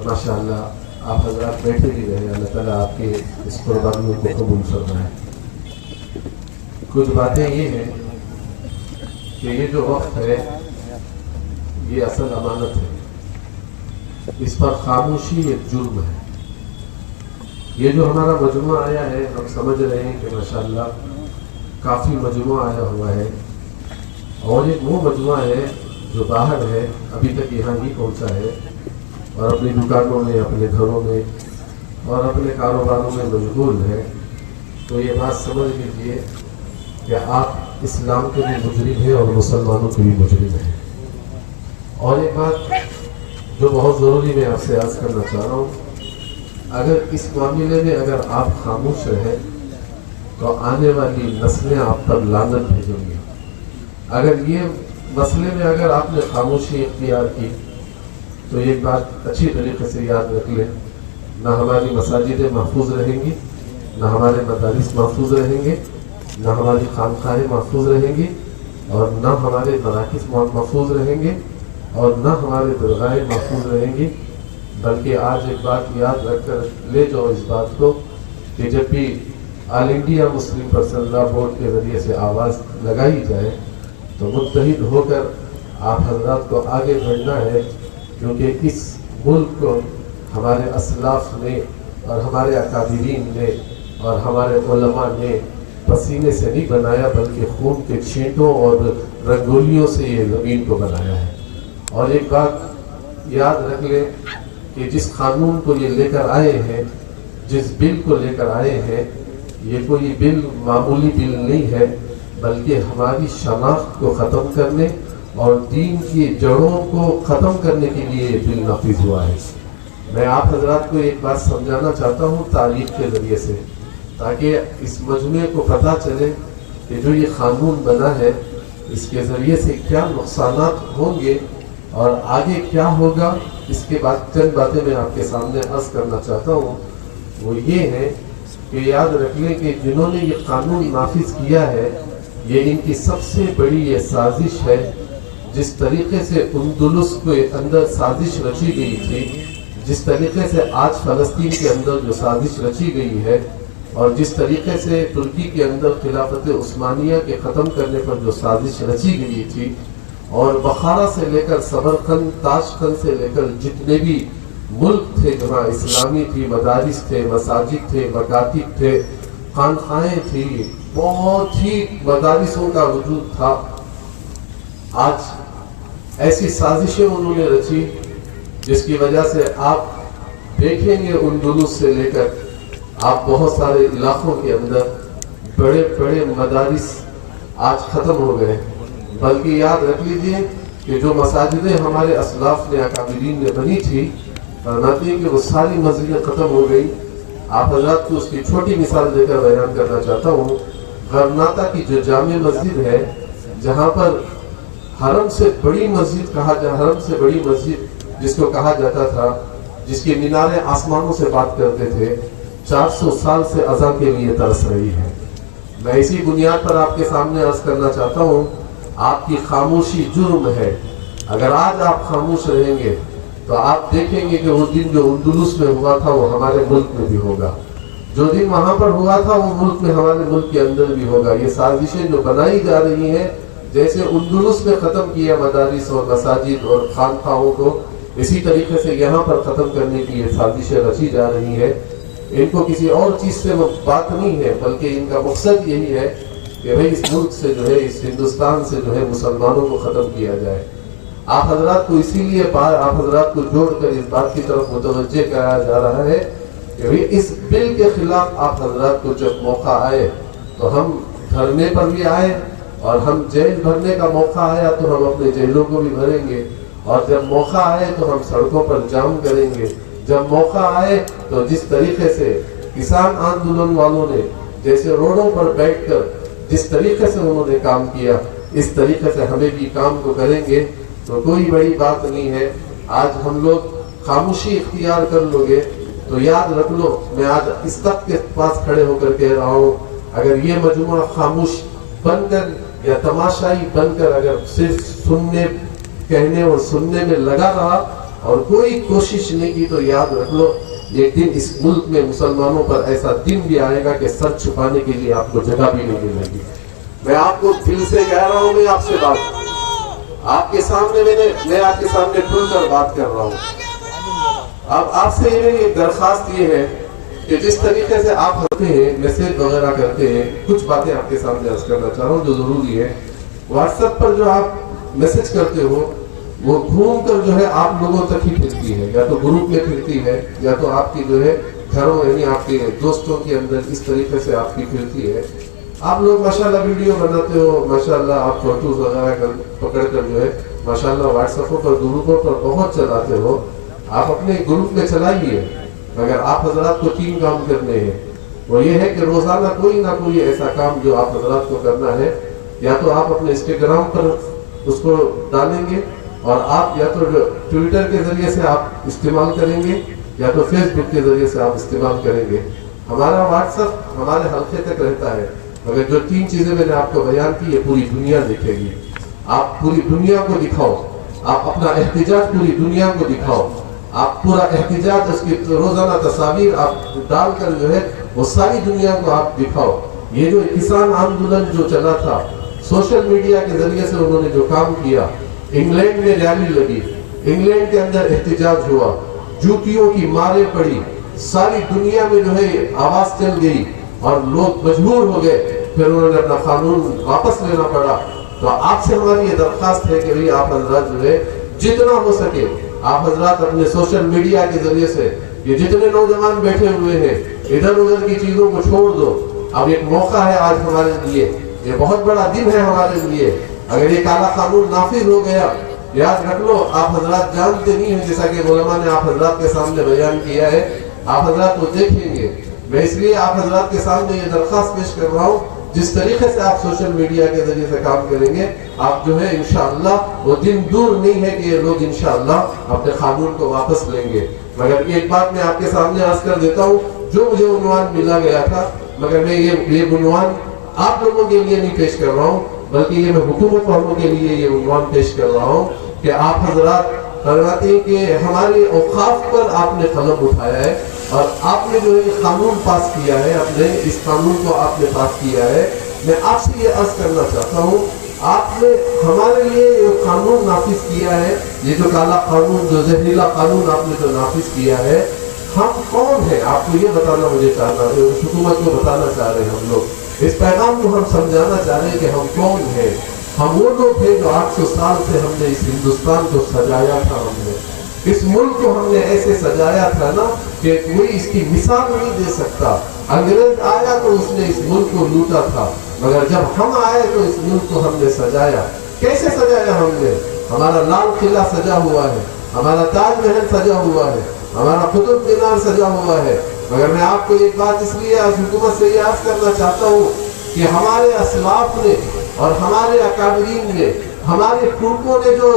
اور ماشاءاللہ آپ حضرات بیٹھے بھی رہے، اللہ تعالیٰ آپ کے اس قربانیوں کو قبول فرمائے۔ کچھ باتیں یہ ہیں کہ یہ جو وقت ہے یہ اصل امانت ہے، اس پر خاموشی ایک جرم ہے۔ یہ جو ہمارا مجموعہ آیا ہے، ہم سمجھ رہے ہیں کہ ماشاءاللہ کافی مجموعہ آیا ہوا ہے، اور ایک وہ مجموعہ ہے جو باہر ہے، ابھی تک یہاں نہیں پہنچا ہے، اور اپنی دکانوں میں، اپنے گھروں میں اور اپنے کاروباروں میں مشغول ہے۔ تو یہ بات سمجھ لیجیے کہ آپ اسلام کے بھی مجرم ہیں اور مسلمانوں کے بھی مجرم ہیں۔ اور ایک بات جو بہت ضروری میں آپ سے عرض کرنا چاہ رہا ہوں، اگر اس معاملے میں اگر آپ خاموش رہیں تو آنے والی نسلیں آپ پر لعنت بھیجیں گی۔ اگر یہ مسئلے میں اگر آپ نے خاموشی اختیار کی تو ایک بات اچھی طریقے سے یاد رکھ لیں، نہ ہماری مساجدیں محفوظ رہیں گی، نہ ہمارے مدارس محفوظ رہیں گے، نہ ہماری خانقاہیں محفوظ رہیں گی، اور نہ ہمارے مراکز محفوظ رہیں گے، اور نہ ہمارے درگاہیں محفوظ رہیں گی۔ بلکہ آج ایک بات یاد رکھ کر لے جاؤ اس بات کو کہ جب بھی آل انڈیا مسلم پرسنل لا بورڈ کے ذریعے سے آواز لگائی جائے تو متحد ہو کر آپ حضرات کو آگے بڑھنا ہے، کیونکہ اس ملک کو ہمارے اسلاف نے اور ہمارے اکابرین نے اور ہمارے علماء نے پسینے سے نہیں بنایا، بلکہ خون کے چھینٹوں اور رنگولیوں سے یہ زمین کو بنایا ہے۔ اور ایک بات یاد رکھ لیں کہ جس قانون کو یہ لے کر آئے ہیں، جس بل کو لے کر آئے ہیں، یہ کوئی بل معمولی بل نہیں ہے، بلکہ ہماری شناخت کو ختم کرنے اور دین کی جڑوں کو ختم کرنے کے لیے یہ بل نافذ ہوا ہے۔ میں آپ حضرات کو ایک بات سمجھانا چاہتا ہوں تاریخ کے ذریعے سے، تاکہ اس مجموعے کو پتہ چلے کہ جو یہ قانون بنا ہے اس کے ذریعے سے کیا نقصانات ہوں گے اور آگے کیا ہوگا۔ اس کے بعد چند باتیں میں آپ کے سامنے عرض کرنا چاہتا ہوں، وہ یہ ہے کہ یاد رکھ لیں کہ جنہوں نے یہ قانون نافذ کیا ہے یہ ان کی سب سے بڑی یہ سازش ہے۔ جس طریقے سے اندلس کے اندر سازش رچی گئی تھی، جس طریقے سے آج فلسطین کے اندر جو سازش رچی گئی ہے، اور جس طریقے سے ترکی کے اندر خلافت عثمانیہ کے ختم کرنے پر جو سازش رچی گئی تھی، اور بخارا سے لے کر سمرقند، تاشقند سے لے کر جتنے بھی ملک تھے جہاں اسلامی تھی، مدارس تھے، مساجد تھے، مکاتب تھے، خانقاہیں تھی، بہت ہی مدارسوں کا وجود تھا، آج ایسی سازشیں انہوں نے رچی جس کی وجہ سے آپ دیکھیں گے اندلس سے لے کر آپ بہت سارے علاقوں کے اندر بڑے بڑے مدارس آج ختم ہو گئے۔ بلکہ یاد رکھ لیجئے کہ جو مساجدیں ہمارے اسلاف نے، اکابرین نے بنی تھی، فرماتے ہیں کہ وہ ساری مسجدیں ختم ہو گئی۔ آپ حضرات کو اس کی چھوٹی مثال دے کر بیان کرنا چاہتا ہوں۔ غرناطہ کی جو جامع مسجد ہے، جہاں پر حرم سے بڑی مسجد حرم سے بڑی مسجد جس کو کہا جاتا تھا، جس کے مینارے آسمانوں سے بات کرتے تھے، 400 سال سے اذان کے لیے ترس رہی ہے۔ میں اسی بنیاد پر آپ کے سامنے عرض کرنا چاہتا ہوں، آپ کی خاموشی جرم ہے۔ اگر آج آپ خاموش رہیں گے تو آپ دیکھیں گے کہ وہ دن جو اندلس میں ہوا تھا وہ ہمارے ملک میں بھی ہوگا، جو دن وہاں پر ہوا تھا وہ ملک میں، ہمارے ملک کے اندر بھی ہوگا۔ یہ سازشیں جو بنائی جا رہی ہیں، جیسے اندلس میں ختم کیا مدارس اور مساجد اور خانقاہوں کو، اسی طریقے سے یہاں پر ختم کرنے کی یہ سازشیں رچی جا رہی ہیں۔ ان کو کسی اور چیز سے بات نہیں ہے، بلکہ ان کا مقصد یہی ہے کہ بھئی اس ملک سے جو ہے، اس ہندوستان سے جو ہے مسلمانوں کو ختم کیا جائے۔ آپ حضرات کو اسی لیے آپ حضرات کو جوڑ کر اس بات کی طرف متوجہ کرایا جا رہا ہے کہ بھئی اس بل کے خلاف آپ حضرات کو جب موقع آئے تو ہم دھرنے پر بھی آئے، اور ہم جیل بھرنے کا موقع آیا تو ہم اپنے جیلوں کو بھی بھریں گے، اور جب موقع آئے تو ہم سڑکوں پر جام کریں گے۔ جب موقع آئے تو جس طریقے سے کسان آندولن والوں نے جیسے روڈوں پر بیٹھ کر جس طریقے سے انہوں نے کام کیا، اس طریقے سے ہمیں بھی کام کو کریں گے تو کوئی بڑی بات نہیں ہے۔ آج ہم لوگ خاموشی اختیار کر لو گے تو یاد رکھ لو، میں آج اس تک کے پاس کھڑے ہو کر کہہ رہا ہوں، اگر یہ مجموعہ خاموش بن کر یا تماشائی بن کر اگر صرف سننے، کہنے اور سننے میں لگا رہا اور کوئی کوشش نہیں کی تو یاد رکھ لو ایک دن اس ملک میں مسلمانوں پر ایسا دن بھی آئے گا کہ سر چھپانے کے لیے آپ کو جگہ بھی نہیں ملے گی. میں آپ کو دل سے کہہ رہا ہوں, میں آپ سے بات آپ کے سامنے میں آپ کے سامنے کھل کر بات کر رہا ہوں. اب آپ سے میری درخواست یہ ہے کہ جس طریقے سے آپ ہوتے ہیں, میسج وغیرہ کرتے ہیں, کچھ باتیں آپ کے سامنے عرض کرنا چاہ رہا ہوں جو ضروری ہے. واٹس ایپ پر جو آپ میسج کرتے ہو وہ گھوم کر جو ہے آپ لوگوں تک ہی پھرتی ہے, یا تو گروپ میں پھرتی ہے یا تو آپ کی جو ہے گھروں یعنی آپ کے دوستوں کے اندر اس طریقے سے آپ کی پھرتی ہے. آپ لوگ ماشاءاللہ ویڈیو بناتے ہو, ماشاءاللہ آپ فوٹوز وغیرہ پکڑ کر جو ہے ماشاءاللہ واٹس ایپوں پر گروپوں پر بہت چلاتے ہو. آپ اپنے گروپ میں چلائیے, مگر آپ حضرات کو 3 کام کرنے ہیں. وہ یہ ہے کہ روزانہ کوئی نہ کوئی ایسا کام جو آپ حضرات کو کرنا ہے, یا تو آپ اپنے انسٹاگرام پر اس کو ڈالیں گے, اور آپ یا تو ٹویٹر کے ذریعے سے آپ استعمال کریں گے, یا تو فیس بک کے ذریعے سے آپ استعمال کریں گے. ہمارا واٹس ایپ ہمارے حلقے تک رہتا ہے, مگر جو 3 چیزیں میں نے آپ کو بیان کی یہ پوری دنیا دیکھے گی. آپ پوری دنیا کو دکھاؤ, آپ اپنا احتجاج پوری دنیا کو دکھاؤ, آپ پورا احتجاج اس کی روزانہ تصاویر آپ ڈال کر جو ہے وہ ساری دنیا کو آپ دکھاؤ. یہ جو کسان آندولن جو چلا تھا سوشل میڈیا کے ذریعے سے انہوں نے جو کام کیا, انگلینڈ میں ریلی لگی, انگلینڈ کے اندر احتجاج ہوا, جوتیوں کی ماریں پڑی, ساری دنیا میں جو ہے آواز چل گئی اور لوگ مجبور ہو گئے, پھر انہوں نے اپنا قانون واپس لینا پڑا. تو آپ سے ہماری یہ درخواست ہے کہ بھئی آپ حضرات جو ہے جتنا ہو سکے آپ حضرات اپنے سوشل میڈیا کے ذریعے سے یہ جتنے نوجوان بیٹھے ہوئے ہیں ادھر ادھر کی چیزوں کو چھوڑ دو. اب ایک موقع ہے آج ہمارے لیے, یہ بہت بڑا دن ہے ہمارے لیے. اگر یہ کالا قانون نافذ ہو گیا, یاد رکھ لو آپ حضرات جانتے نہیں ہیں, جیسا کہ علماء نے آپ حضرات کے سامنے بیان کیا ہے, آپ حضرات کو دیکھیں گے. میں اس لیے آپ حضرات کے سامنے یہ درخواست پیش کر رہا ہوں, جس طریقے سے آپ سوشل میڈیا کے ذریعے سے کام کریں گے آپ جو ہے انشاءاللہ وہ دن دور نہیں ہے کہ یہ لوگ انشاءاللہ اپنے قانون کو واپس لیں گے. مگر ایک بات میں آپ کے سامنے عرض کر دیتا ہوں, جو مجھے عنوان ملا گیا تھا, مگر میں یہ عنوان آپ لوگوں کے لیے نہیں پیش کر رہا ہوں, بلکہ یہ میں حکومت والوں کے لیے یہ عنوان پیش کر رہا ہوں کہ آپ حضرات فرماتے ہیں کہ ہمارے اوقاف پر آپ نے قلم اٹھایا ہے اور آپ نے جو ہے قانون پاس کیا ہے, اپنے اس قانون کو آپ نے پاس کیا ہے. میں آپ سے یہ عرض کرنا چاہتا ہوں, آپ نے ہمارے لیے یہ قانون نافذ کیا ہے, یہ جو کالا قانون, جو زہریلا قانون آپ نے جو نافذ کیا ہے, ہم کون ہیں آپ کو یہ بتانا مجھے چاہنا ہے, حکومت کو بتانا چاہ رہے ہیں ہم لوگ. اس پیغام کو ہم سمجھانا چاہ رہے ہیں کہ ہم کون ہیں. ہم وہ لوگ ہیں جو 800 سال سے ہم نے اس ہندوستان کو سجایا تھا, ہم نے اس ملک کو ہم نے ایسے سجایا تھا نا کہ کوئی اس کی مثال نہیں دے سکتا. انگریز آیا تو اس نے اس ملک کو لوٹا تھا, مگر جب ہم آئے تو اس ملک کو ہم نے سجایا. کیسے سجایا ہم نے؟ ہمارا لال قلعہ سجا ہوا ہے, ہمارا تاج محل سجا ہوا ہے, ہمارا قطب مینار سجا ہوا ہے. مگر میں آپ کو ایک بات اس لیے آج حکومت سے یہ عرض کرنا چاہتا ہوں کہ ہمارے اسلاف نے اور ہمارے اکابرین نے, ہمارے پھوپھوں نے جو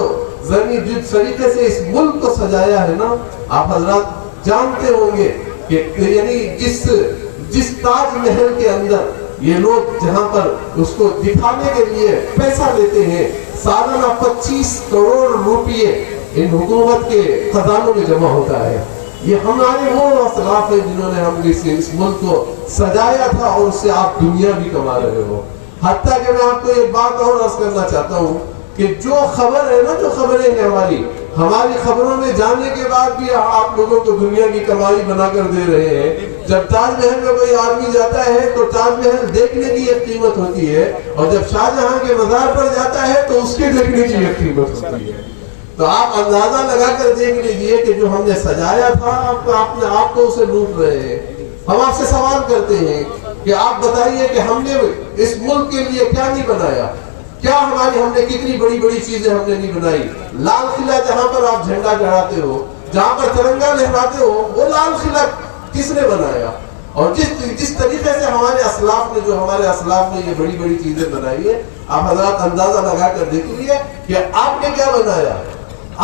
جس طریقے سے اس ملک کو سجایا ہے نا, آپ حضرات جانتے ہوں گے کہ یعنی جس تاج محل کے اندر یہ لوگ جہاں پر اس کو دکھانے کے لیے پیسہ لیتے ہیں, سالانہ 25 کروڑ روپئے ان حکومت کے خزانوں میں جمع ہوتا ہے. یہ ہمارے وہ اسلاف ہیں جنہوں نے ہم اس ملک کو سجایا تھا, اور اس سے آپ دنیا بھی کما رہے ہو. حتیٰ کہ میں آپ کو ایک بات اور عرض کرنا چاہتا ہوں کہ جو خبر ہے نا, جو خبریں ہیں ہماری خبروں میں جانے کے بعد بھی آپ لوگوں کو دنیا کی کمائی بنا کر دے رہے ہیں. جب تاج محل میں کوئی آدمی جاتا ہے تو تاج محل دیکھنے کی ایک قیمت ہوتی ہے, اور جب شاہجہاں کے مزار پر جاتا ہے تو اس کے دیکھنے کی ایک قیمت ہوتی ہے. تو آپ اندازہ لگا کر دیکھ لیجئے کہ جو ہم نے سجایا تھا آپ تو اسے لوٹ رہے ہیں. ہم آپ سے سوال کرتے ہیں کہ آپ بتائیے کہ ہم نے اس ملک کے لیے کیا نہیں بنایا, کیا ہم نے کتنی بڑی بڑی چیزیں ہم نے نہیں بنائی. لال قلعہ جہاں پر آپ جھنڈا چڑھاتے ہو, جہاں پر ترنگا لہراتے ہو, وہ لال قلعہ کس نے بنایا؟ اور جس طریقے سے ہمارے اسلاف نے یہ بڑی بڑی چیزیں بنائی ہے, آپ حضرات اندازہ لگا کر دیکھیے کہ آپ نے کیا بنایا,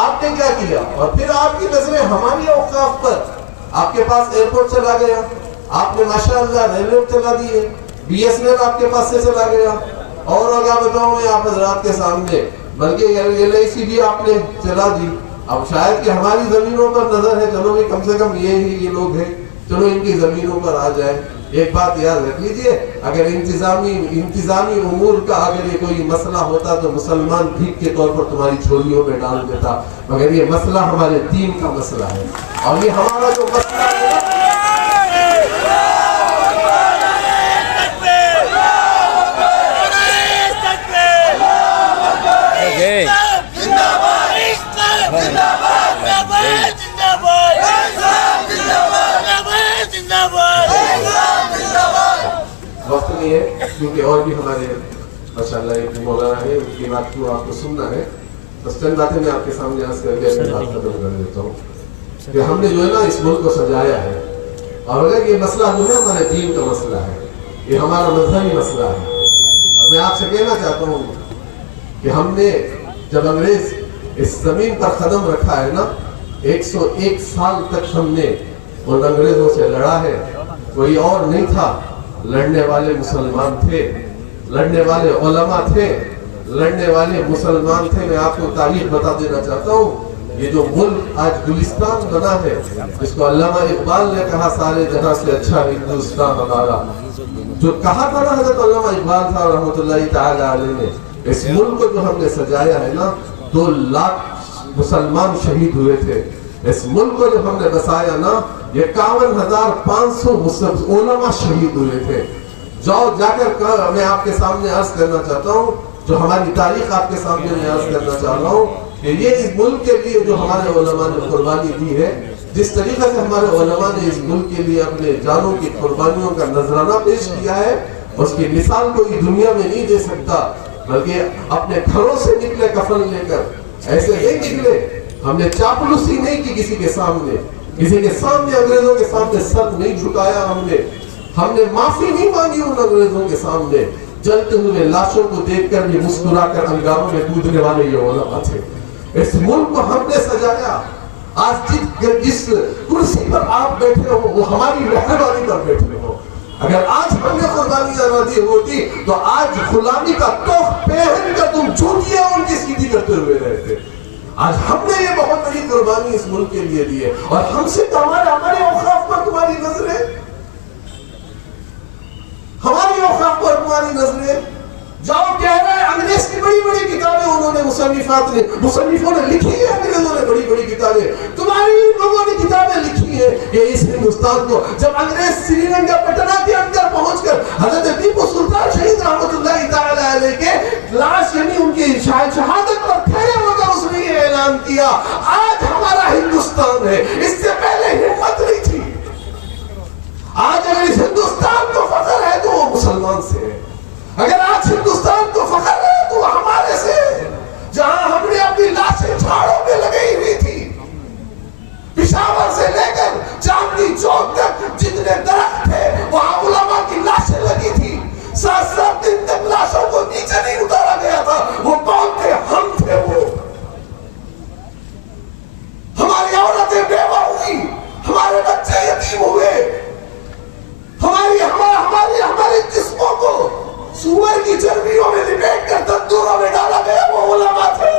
آپ نے کیا کیا. اور پھر آپ کی نظریں ہماری اوقاف پر, آپ کے پاس ایئرپورٹ چلا گیا, آپ نے ماشاءاللہ ریلوے چلا دیے, BSNL آپ کے پاس سے چلا گیا, اور کیا بتاؤں میں آپ حضرات کے سامنے, بلکہ LIC بھی آپ نے چلا دی. اب شاید کہ ہماری زمینوں پر نظر ہے، چلو بھی کم سے کم یہ لوگ ہیں، چلو ان کی زمینوں پر آ جائیں۔ ایک بات یاد رکھ لیجئے، اگر انتظامی امور کا اگر یہ کوئی مسئلہ ہوتا تو مسلمان بھیک کے طور پر تمہاری جھولیوں میں ڈال دیتا، مگر یہ مسئلہ ہمارے دین کا مسئلہ ہے، اور یہ ہمارا جو مسئلہ ہے وقت نہیں ہے، کیونکہ اور بھی ہمارے ماشاءاللہ ایک مولانا ہے، ان کی بات کو آپ کو سننا ہے، بس چند باتیں میں آپ کے سامنے عرض کر کے اپنی بات ختم کر دیتا ہوں کہ ہم نے جو ہے نا اس ملک کو سجایا ہے، اور اگر یہ مسئلہ جو ہے ہمارے دین کا مسئلہ ہے، یہ ہمارا مذہبی مسئلہ ہے، اور میں آپ سے کہنا چاہتا ہوں کہ ہم نے جب انگریز اس زمین پر قدم رکھا ہے نا، 101 سال تک ہم نے ان انگریزوں سے لڑا ہے، کوئی اور نہیں تھا، لڑنے والے مسلمان تھے، لڑنے والے علماء تھے، لڑنے والے مسلمان تھے۔ میں آپ کو تاریخ بتا دینا چاہتا ہوں، یہ جو ملک آج گلستان بنا ہے، جس کو علامہ اقبال نے کہا سارے جہاں سے اچھا ہندوستان ہمارا، جو کہا تھا نا حضرت علامہ اقبال صاحب رحمۃ اللہ تعالی علیہ نے، اس ملک کو جو ہم نے سجایا ہے نا، 2 لاکھ مسلمان شہید ہوئے تھے۔ اس ملک کو جو ہم نے بسایا نا، 51,500 علماء شہید ہوئے تھے۔ جاؤ جا کر میں آپ کے سامنے عرض کرنا چاہتا ہوں، جو ہماری تاریخ آپ کے سامنے میں عرض کرنا چاہ رہا ہوں کہ یہ اس ملک کے لیے جو ہمارے علماء نے قربانی دی ہے، جس طریقے سے ہمارے علماء نے اس ملک کے لیے اپنے جانوں کی قربانیوں کا نذرانہ پیش کیا ہے، اس کی مثال کوئی دنیا میں نہیں دے سکتا، بلکہ اپنے گھروں سے نکلے کفن لے کر، ایسے نہیں نکلے، ہم نے چاپلوسی نہیں کی کسی کے سامنے، انگریزوں کے سامنے سر نہیں جھکایا، ہم نے معافی نہیں مانگی ان انگریزوں کے سامنے۔ جلتے ہوئے لاشوں کو دیکھ کر بھی مسکرا کر انگاروں میں کودنے والے یہ علماء تھے۔ اس ملک کو ہم نے سجایا۔ آج جس کرسی پر آپ بیٹھے ہو وہ ہماری رہنمائی پر بیٹھے ہو۔ اگر آج ہم نے قربانیاں نہ دی ہوتی تو آج غلامی کا توق پہن کر تم جوتیاں ان کی سیدھی کرتے ہوئے رہتے۔ آج ہم نے یہ بہت بڑی قربانی اس ملک کے لیے دی ہے، اور ہم سے ہمارے اوقاف پر تمہاری نظریں، ہماری اوقاف پر تمہاری نظریں۔ جاؤ کہہ رہا ہے انگریز کی بڑی بڑی کتابیں انہوں نے مصنفوں نے لکھی ہے، انگریزوں نے بڑی بڑی کتابیں، تمہاری لوگوں نے کتابیں لکھی ہے کہ اس ہندوستان کو جب انگریز سری لنکا پٹنہ کے اندر پہنچ کر حضرت ٹیپو سلطان شہید رحمۃ اللہ تعالی علیہ کے لاش یعنی ان کی شہادت پر کھڑے ہو کر اس نے یہ اعلان کیا آج ہمارا ہندوستان ہے، اس سے پہلے ہمت نہیں تھی۔ آج اگر اس ہندوستان کو فخر ہے تو وہ مسلمان سے ہے، اگر آج ہندوستان کو فخر ہے تو ہمارے سے، جہاں ہم نے اپنی لاشیں جھاڑوں میں لگائی ہوئی تھی، پشاور سے لے کر چاندنی چوک تک جتنے درخت تھے وہاں علماء کی لاشیں لگی تھی، 7 دن تک لاشوں کو نیچے نہیں اتارا گیا تھا۔ وہ کون تھے؟ ہم تھے۔ وہ ہماری عورتیں بیوہ ہوئی، ہمارے بچے یتیم ہوئے، ہمارے جسموں کو سور کی چربیوں میں لپیٹ کر تندوروں میں ڈالا گیا، وہ علماء تھے۔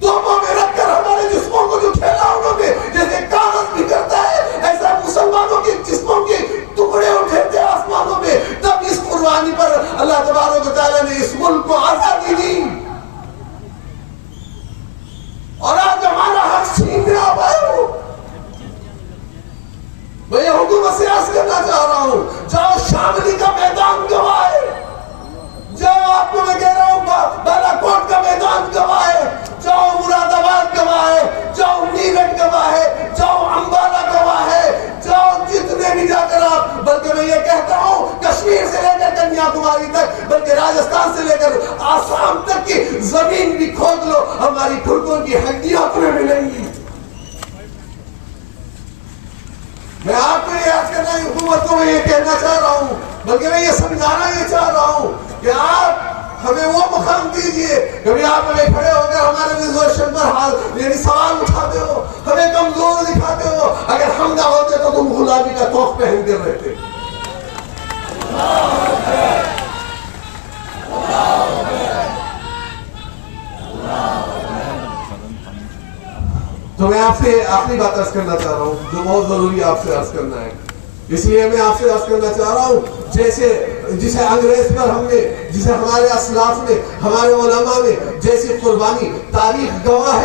توپوں میں رکھ کر ہمارے جسموں کو جو کھیلا انہوں نے، جیسے کاغذ بھی کرتا ہے ایسا مسلمانوں کے جسموں کے ٹکڑے اٹھے تھے آسمانوں میں۔ تب اس قربانی پر اللہ تبارک و تعالیٰ نے اس ملک کو آزادی دی، اور آج ہمارا حق چھیننے آ پائے۔ میں یہ حکومت سے عرض کرنا چاہ رہا ہوں، جاؤ شاملی کا میدان گوائے، جاؤ آپ کو میں کہہ رہا ہوں بالا کوٹ کا میدان گوائے، جاؤ مراد آباد گوائے، جاؤ نیوٹ گوائے، جاؤ امبالہ گوائے، جاؤ جتنے بھی جا کر آپ، بلکہ میں یہ کہتا ہوں کشمیر سے لے کر کنیا کماری تک، بلکہ راجستھان سے لے کر آسام تک کی زمین بھی کھود لو، ہماری ٹھڑکوں کی ہڈیاں تمہیں ملیں گی۔ میں آپ کو یہ یاد کرنا ہے، حکومت کو میں یہ کہنا چاہ رہا ہوں، بلکہ میں یہ سمجھانا یہ چاہ رہا ہوں کہ آپ ہمیں وہ مقام دیجئے، کبھی آپ ہمیں کھڑے ہو کر ہمارے ریزولوشن پر یعنی سوال اٹھاتے ہو، ہمیں کمزور دکھاتے ہو، اگر ہم نہ ہوتے تو تم غلامی کا توق پہن کر رہتے۔ تو میں آپ سے آخری بات عرض کرنا چاہ رہا ہوں جو بہت ضروری آپ سے عرض کرنا ہے. اس لیے میں آپ سے عرض کرنا چاہ رہا ہوں جسے انگریز پر ہم نے، جسے ہمارے اسلاف نے، ہمارے علماء نے جیسی قربانی، تاریخ گواہ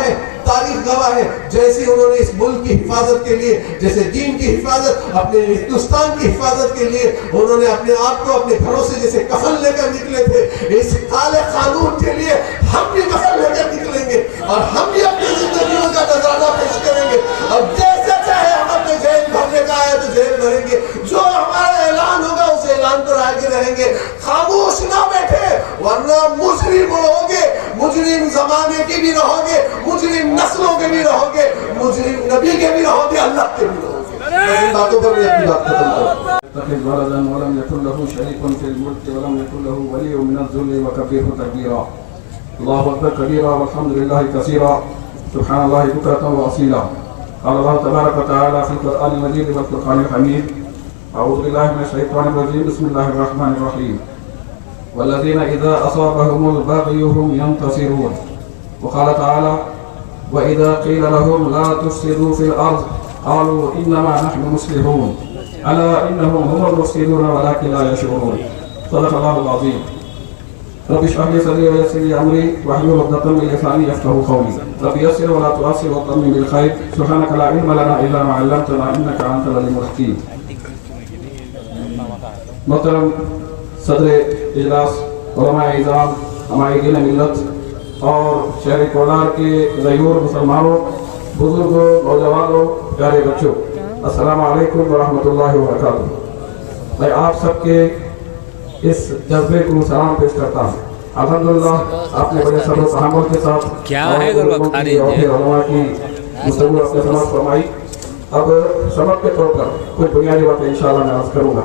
ہے جیسی انہوں نے اس ملک کی حفاظت کے لیے، جیسے دین کی حفاظت، اپنے ہندوستان کی حفاظت کے لیے انہوں نے اپنے آپ کو اپنے گھروں سے جیسے کفن لے کر نکلے تھے، اس کالے قانون کے لیے ہم بھی کفن لے کر نکلیں گے اور ہم بھی اپنی زندگیوں کا نذرانہ پیش کریں گے. اور جیسے چاہے ہم اپنے جیل بھرنے کا ہے تو جیل بھریں گے، جو ہمارا اعلان ہوگا اس اعلان پر آگے رہیں گے. خاموش نہ بیٹھے، ورنہ مجرم رہوگے، مجرم زمانے کے بھی رہوگے، مجرم نسلوں کے بھی رہوگے، مجرم نبی کے بھی رہوگے، اللہ کے بھی رہوگے. ان باتوں پر میں اپنی بات ختم کروں. اتخذ ولدا ولم يكن له شريك في الملك ولم يكن له ولي من الذل وكبره تكبيرا. الله اكبر كبيرا والحمد لله كثيرا سبحان الله بكرة وأصيلا. قال الله تبارك وتعالى في القرآن المجيد والفرقان الحميد أعوذ بالله من الشيطان الرجيم بسم الله الرحمن الرحيم والذين إذا أصابهم البغي هم ينتصرون. وقال تعالى وإذا قيل لهم لا تفسدوا في الأرض قالوا إنما نحن مصلحون ألا إنهم هم المفسدون ولكن لا يشعرون. صدق الله العظيم. رب اشرح لي صدري ويسر لي أمري واحلل عقدة من لساني يفقهوا قولي. رب يسر ولا تعسر وطمن بالخير سبحانك لا علم لنا إلا ما علمتنا إنك أنت العليم الحكيم. محترم صدر اجلاس، علماء اعظام، عمائدین ملت اور شہر کولار کے غیور مسلمانوں، بزرگوں، نوجوانوں، پیارے بچوں، السلام علیکم ورحمۃ اللہ وبرکاتہ. میں آپ سب کے اس جذبے کو سلام پیش کرتا ہوں. الحمدللہ آپ نے بڑے صبر و تحمل کے ساتھ علماء کی گفتگو اپنے سماعت فرمائی. اب سبق کے طور پر کچھ بنیادی باتیں انشاءاللہ میں عرض کروں گا.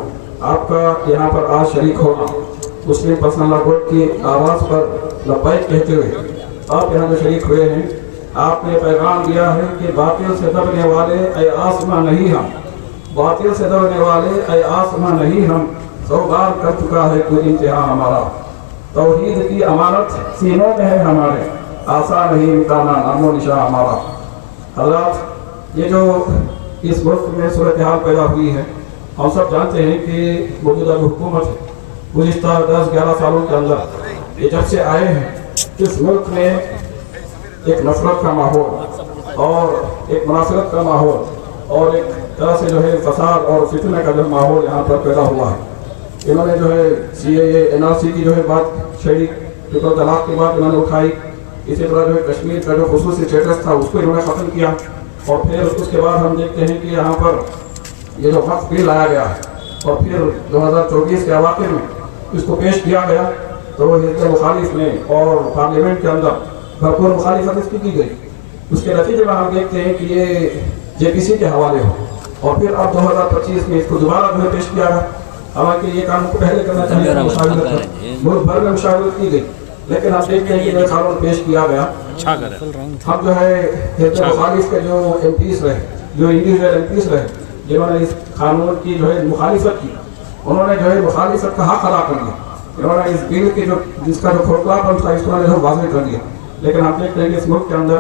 آپ کا یہاں پر آج شریک ہونا، مسلم پرسنل لا بورڈ کی آواز پر لبیک کہتے ہوئے آپ یہاں جو شریک ہوئے ہیں، آپ نے پیغام دیا ہے کہ باطل سے دبنے والے اے آسماں نہیں ہم، باطل سے دبنے والے اے آسماں نہیں ہم، 100 بار کر چکا ہے کوئی امتحان ہمارا. توحید کی امانت سینوں میں ہے ہمارے، آسان نہیں مٹانا نام و نشاں ہمارا. حضرات، یہ جو اس ملک میں صورتحال پیدا ہوئی ہے، ہم سب جانتے ہیں کہ موجودہ جو حکومت ہے گزشتہ 10-11 سالوں کے اندر یہ جب سے آئے ہیں، اس ملک میں ایک نفرت کا ماحول اور ایک منافرت کا ماحول اور ایک طرح سے جو ہے فساد اور فتنہ کا جو ماحول یہاں پر پیدا ہوا ہے. انہوں نے جو ہے CAA NRC کی جو ہے بات چھیڑی، ٹرپل طلاق کی بات انہوں نے اٹھائی. اسی طرح جو ہے کشمیر کا جو خصوصی اسٹیٹس تھا اس کو انہوں نے ختم کیا. اور پھر اس کے بعد ہم دیکھتے ہیں کہ یہاں پر یہ جو وقف بل لایا گیا ہے اور پھر 2024 کے عواقع میں اس کو پیش کیا گیا تو حزب مخالف نے اور پارلیمنٹ کے اندر بھرپور مخالفت اس کی گئی. اس کے نتیجے میں ہم دیکھتے ہیں کہ یہ JPC کے حوالے ہو اور پھر اب 2025 میں اس کو دوبارہ جو ہے پیش کیا گیا. حالانکہ یہ کام کو پہلے کرنا چاہیے، ملک بھر میں مشاورت کی گئی، لیکن آپ دیکھتے ہیں کہ یہ قانون پیش کیا گیا. ہم جو ہے حزب مخالف کے جو MPs رہے، جو انڈیویجول MPs رہے، جنہوں نے اس قانون کی جو ہے مخالفت کی، انہوں نے جو ہے مخالفت کا حق ادا کر دیا. انہوں نے اس بل کے جو جس کا جو کھوکھلاپن تھا اس کو واضح کر دیا. لیکن ہم دیکھتے ہیں کہ اس ملک کے اندر